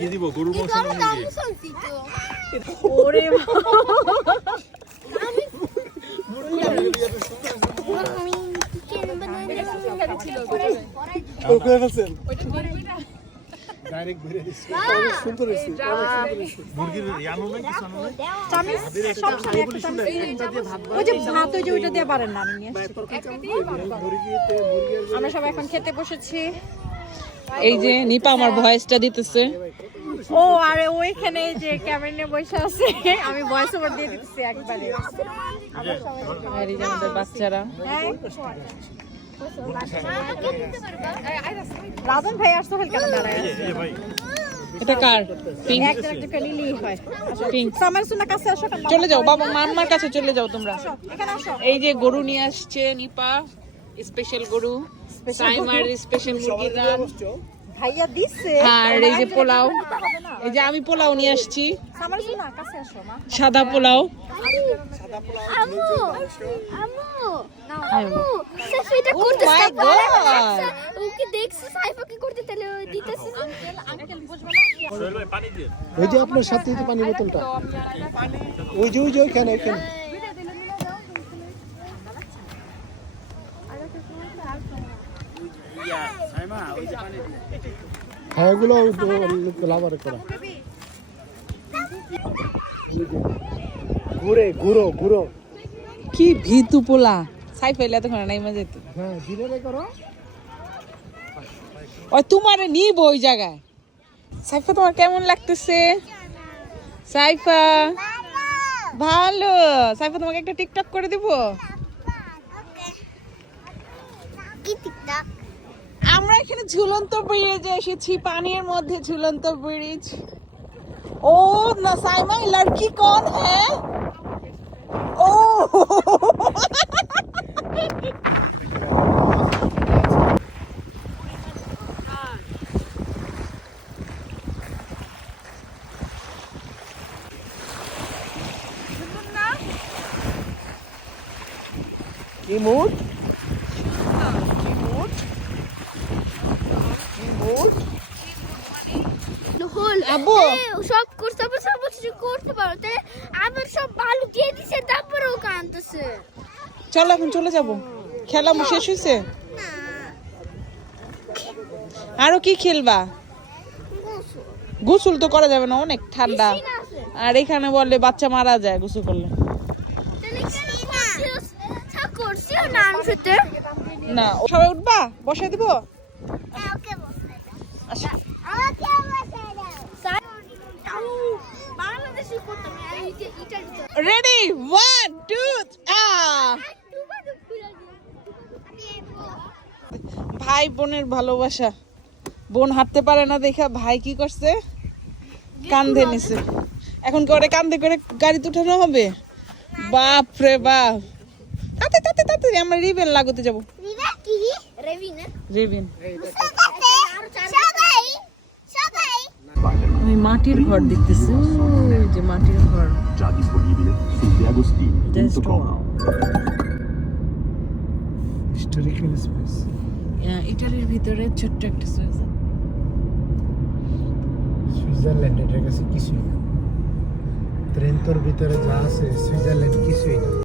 কি দিব গরুর মাংস. ওরে আমরা সবাই এখন খেতে বসেছি। এই যে নিপা আমার ভয়েসটা দিতেছে। ও আরে ওইখানে যে ক্যামেরা বসে আছে আমি ভয়েস ওভার দিয়ে দিতেছি একবারে। আর এই যে আমাদের বাচ্চারা। রাজন ভাই সোহেল কেন দাঁড়ায় এটা কার? পিঙ্ক? একটা একটা করে হয়। পিঙ্ক। সামার সুনা কাছে আসো? চলে যাও বাবা মাম্মার কাছে চলে যাও তোমরা। আসো এই যে গরু নিয়ে আসছে নিপা স্পেশাল গরু সাইমার স্পেশাল দিচ্ছে আর এই যে পোলাও। এই যে আমি পোলাও নিয়ে আসছি। সাদা পোলাও। ওই যে আপনার সাথে পানি বোতলটা। ওই যে ওই যে ওইখানে ওইখানে। হ্যাঁ এগুলো লাভারে করা। ঘুরে ঘুরো ঘুরো। কি ভিতু পোলা। সাই ফেলে এতক্ষণ নাই মজা যেত হ্যাঁ ধীরে করো। ওই তোমারে নিব ওই জায়গায়। সাইফা তোমার কেমন লাগতেছে? সাইফা ভালো। সাইফা তোমাকে একটা টিকটক করে দিব। কি টিকটক? এখানে ঝুলন্ত ব্রিজে এসেছি, পানির মধ্যে ঝুলন্ত ব্রিজ ও না, সাইমা, লড়কি কোন হ্যাঁ? ও। কি মুড হল। সব করতে পারো সব কিছু করতে পারো। তাই আবার সব বালু দিয়ে দিছে তারপরেও কাঁদতেছে চলো এখন চলে যাব। খেলা শেষ হয়েছে আরও কি খেলবা? গোসল। তো করা যাবে না অনেক ঠান্ডা। আর এখানে বললে বাচ্চা মারা যায় গোসল করলে। না সবাই উঠবা? বসাই দিব? রেডি ওয়ান টু ভাই বোনের ভালোবাসা। বোন হাঁটতে পারে না দেখা ভাই কি করছে? কান্ধে নিছে। এখন করে কান্ধে করে গাড়িতে উঠানো হবে? বাপ রে বাপ। তাতে তাতে তাতে আমরা রিবেন লাগাতে যাব। রিবেন সবাই সবাই আমি মাটির ঘর দেখতেছি। ওই যে মাটির ঘর. হিস্টোরিক্যাল স্পেস ইটালির ভিতরে ছোট্ট একটা সুইজার সুইজারল্যান্ড এটার কাছে কিছুই না। ট্রেন্তোর ভিতরে যা আছে সুইজারল্যান্ড কিছুই না।